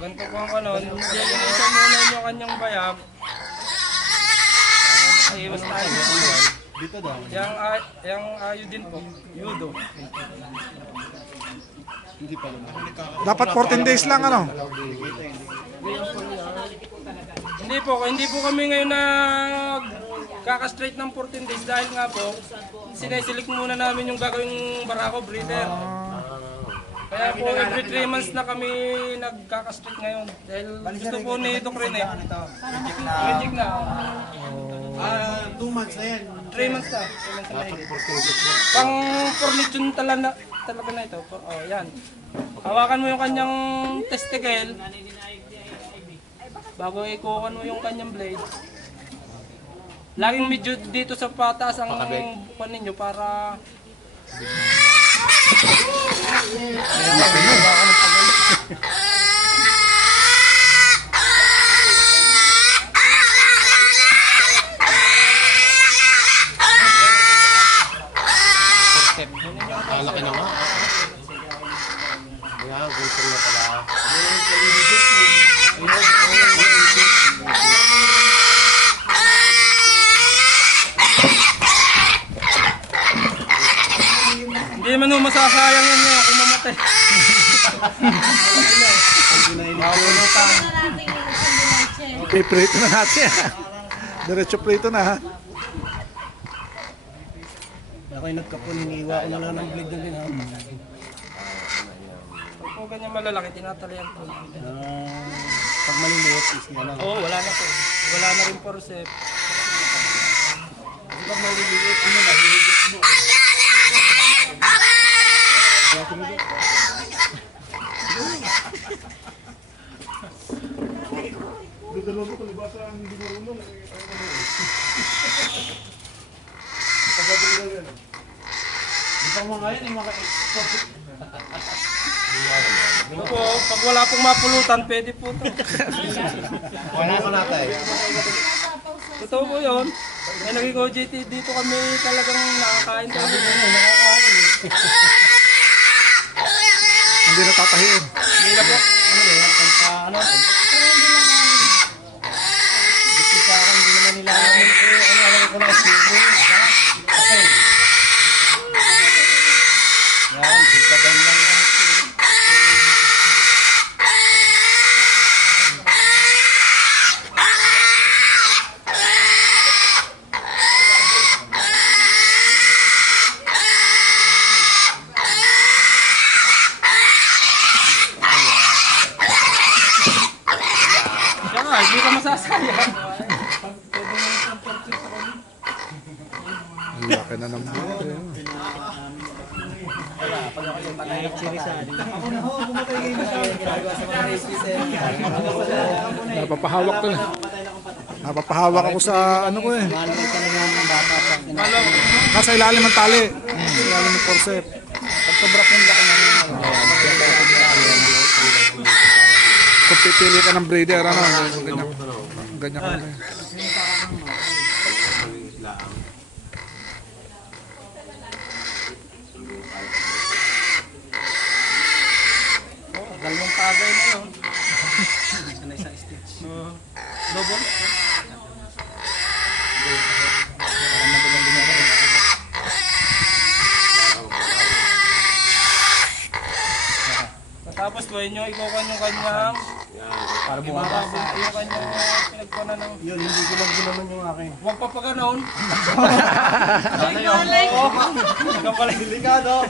Ganito po ang ano, lilinisan muna yung kanyang bayab. Iwas tayo. Dito daw. Yang ayo din po, yudo. Hindi pa naman. Dapat 14 days lang ano. Hindi po kami ngayon kaka-straight ng 14 days dahil nga po, sinesilik muna namin yung gagawing barako breeder. Kaya po every 3 months na kami nagkaka-straight ngayon. Dahil gusto po ni Doc Rene. Reject na. 2 months na yan. 3 months na. 3 months na higit. Pang fornition talaga na ito. Oh, yan. Hawakan mo yung kanyang testicle. Bago ikuhan mo yung kanyang blade. Laging medyo dito sa patas ang kuhan ninyo para... Malaki na nga. Kaya, gusto na pala. Hindi man mo masasayang yan niya kung mamatay. Prito na natin. Diretso prito na ha. Ako'y nagkapuniniwa ko na lang ng blade na din ha. Kung ganyan malalaki, tinatalian po. Pag maliliit is nga lang. Oo, wala na po. Wala na rin forceps. Pag maliliit, ano maliliit mo? Ito mo ngayon yung maka-export. Ito po, pag wala pong mapulutan, pwede po ito. Wala ka natin. Totoo po yun. May naging OJT dito kami talagang nakakain kami. Hindi na tatahiin. Hindi na po. Ano yan? Ano? Gusto sa akin, hindi naman nila alam. Ano alam ko na sino? Yan, di ka daw lang gamit ko. Hindi ka masasayang. Ang laki na ng buhay. Napapahawak ko na. Napapahawak ako sa ano ko eh. Nasa ilalim ng tali. Sa ilalim ng forceps. Pag sobra kong laki na naman. Kung pipili ka ng breeder, ano, ganyan ka na. Dalawang tagay na yun. Sana isang stitch. Double? Tapos gawin nyo, ikukan yung kanyang para bumaba yung kanyang pinagpuna ng... Yun, hindi ko lang ginaman yung akin. Huwag pa pa ganoon. Ano yun? Ikaw pala delikado.